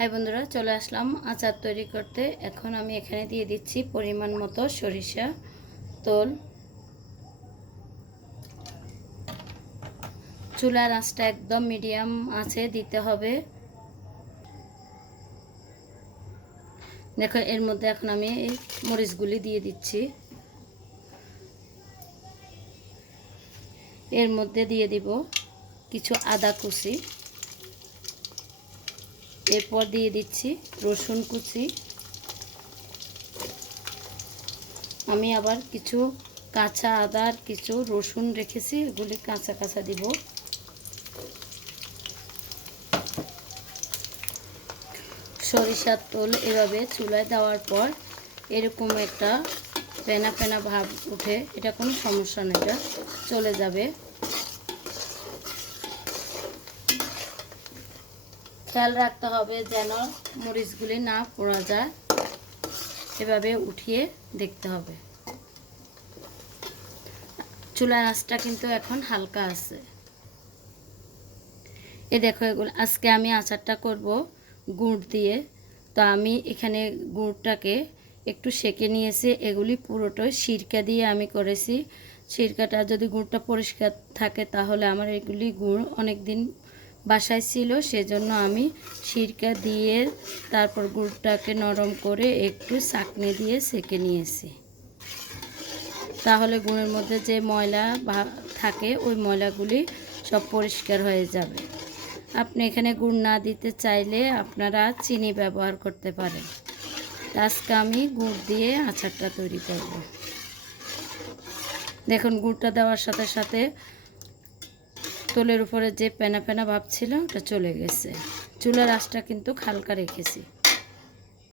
High বন্ধুরা, চলে আসলাম আচার তৈরি করতে। এখন আমি এখানে দিয়ে দিচ্ছি পরিমাণ মতো সরিষা তেল। চুলার আঁচটা একদম মিডিয়াম আঁচে দিতে হবে। দেখো, এর মধ্যে এখন আমি এই মরিচগুলি দিয়ে দিচ্ছি। এর মধ্যে দিয়ে দিব কিছু আদা কুচি, এরপর দিয়ে দিচ্ছি রসুন কুচি। আমি আবার কিছু কাঁচা আদার কিছু রসুন রেখেছি, এগুলি কাঁচা কাঁচা দিব। সরিষার তেল এভাবে চুলায় দেওয়ার পর এরকম একটা ফেনা ফেনা ভাব উঠে, এটা কোনো সমস্যা নেই, এটা চলে যাবে। খেয়াল রাখতে হবে যেন মরিচগুলি না পোড়া যায়, এভাবে উঠিয়ে দেখতে হবে। চুলার আঁচটা কিন্তু এখন হালকা আছে। এ দেখো, এগুলো আজকে আমি আচারটা করব গুড় দিয়ে। তো আমি এখানে গুড়টাকে একটু সেঁকে নিয়েছি। এগুলি পুরোটাই সিরকা দিয়ে আমি করেছি। সিরকাটা যদি গুড়টা পরিষ্কার থাকে তাহলে আমার এগুলি গুড় অনেক দিন বাসায় ছিল, সেজন্য আমি সিরকা দিয়ে তারপর গুড়টাকে নরম করে একটু ছাঁকনি দিয়ে সেঁকে নিয়েছি। তাহলে গুড়ের মধ্যে যে ময়লা থাকে ওই ময়লাগুলি সব পরিষ্কার হয়ে যাবে। আপনি এখানে গুড় না দিতে চাইলে আপনারা চিনি ব্যবহার করতে পারেন। আজকে আমি গুড় দিয়ে আচারটা তৈরি করব। দেখুন, গুড়টা দেওয়ার সাথে সাথে তেলের উপরে যে পেনা পেনা ভাব ছিল ওটা চলে গেছে। চুলার আঁচটা কিন্তু হালকা রেখেছি।